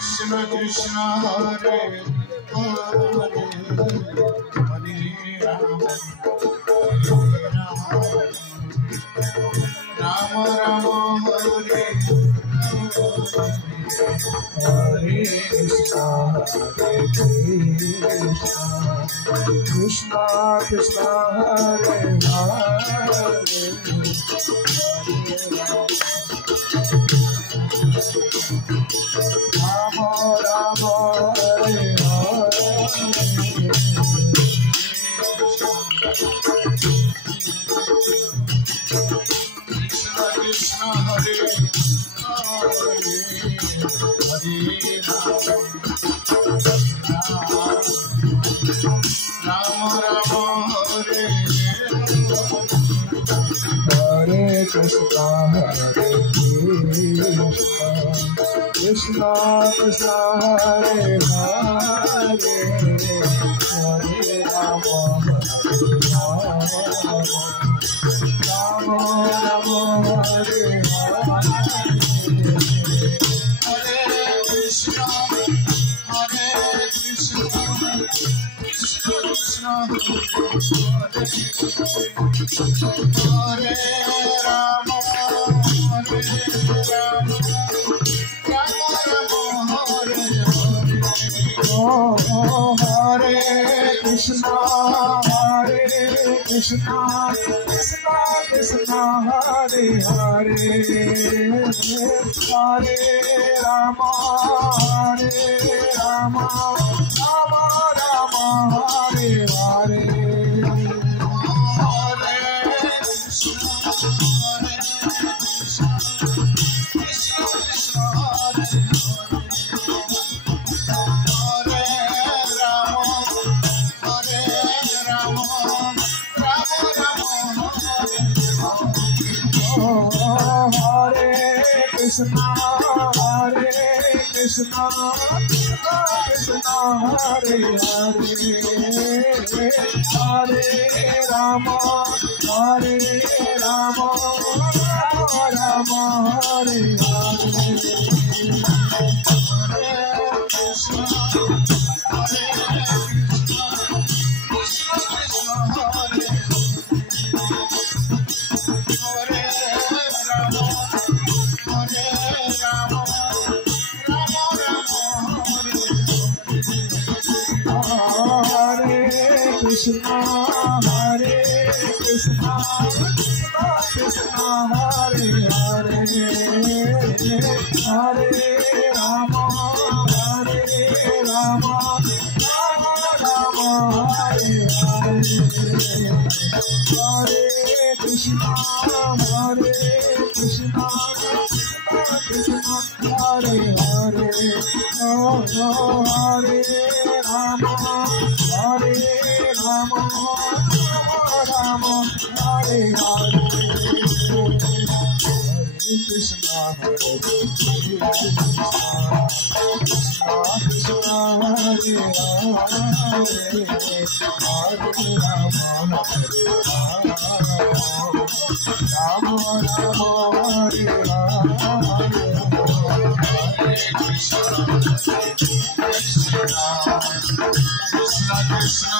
Krishna Krishna Hare Hare Hare Rama Rama Rama Hare Hare Krishna Krishna Krishna Hare Hare Rama Rama Hare Krishna Krishna Hare Hare Hare Rama Rama Hare Hare Krishna Hare Krishna Krishna Hare Hare Hare Rama Rama Rama Hare Hare Krishna Krishna Krishna Hare Rama Hare Rama Hare Krishna Krishna Krishna Hare Hare Hare Rama Rama Rama Hare Hare Hare Krishna Krishna Krishna Hare Krishna Krishna Krishna Hare Hare Hare Rama Rama Hare Hare Krishna Krishna Hare Krishna Krishna Hare Hare Hare Rama Rama Hare Hare Hare Krishna Krishna Hare Hare Hare Rama Rama Hare Hare Krishna Hare Krishna Hare Hare Rama Hare Krishna Krishna Krishna Hare Hare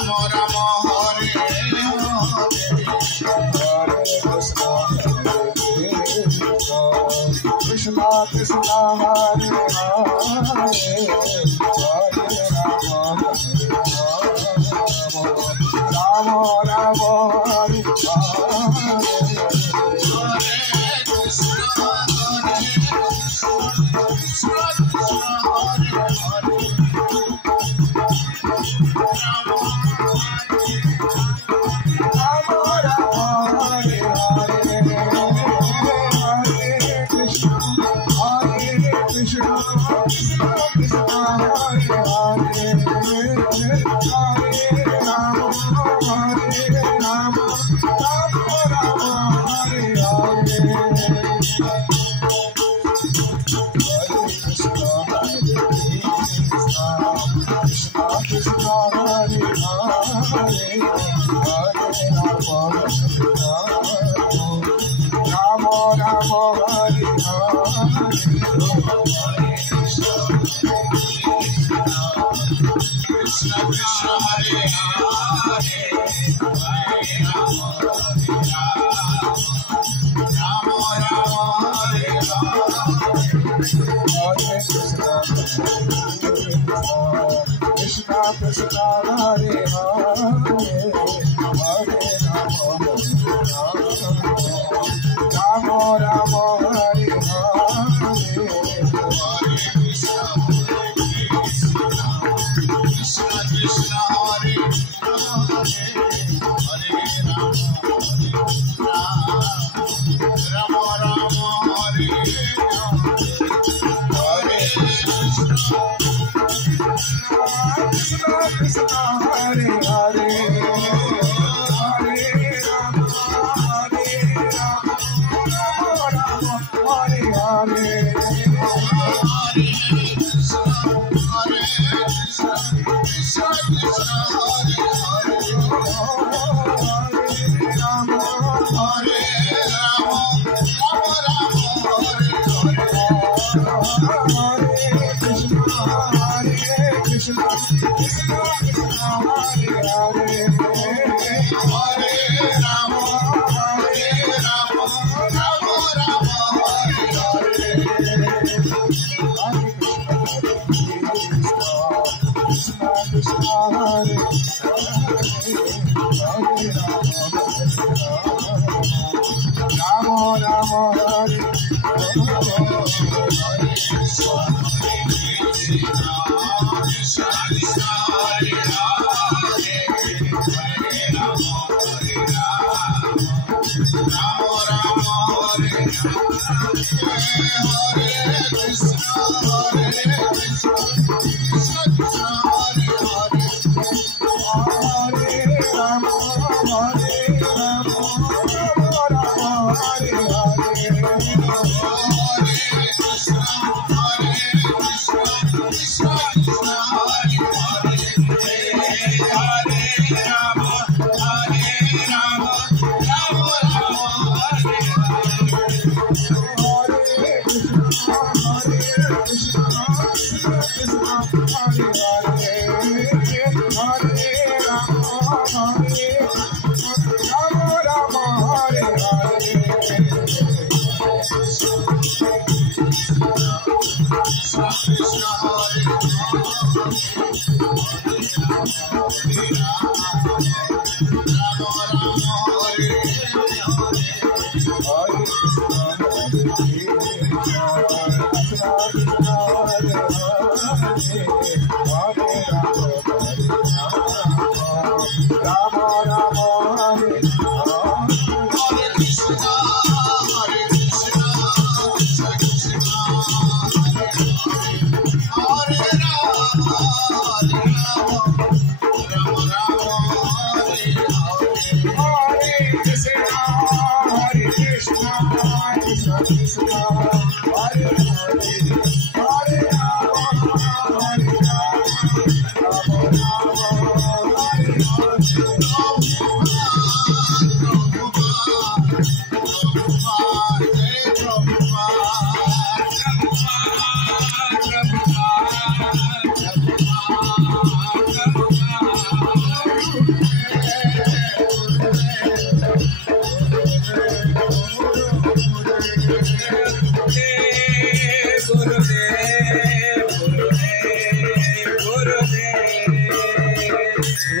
Rama Rama Hare Hare Hare Krishna Krishna Hare Hare Rama Rama Hare Krishna Krishna Hare Hare Hare Rama Rama Hare Krishna Krishna Hare Hare Rama Rama Hare Rama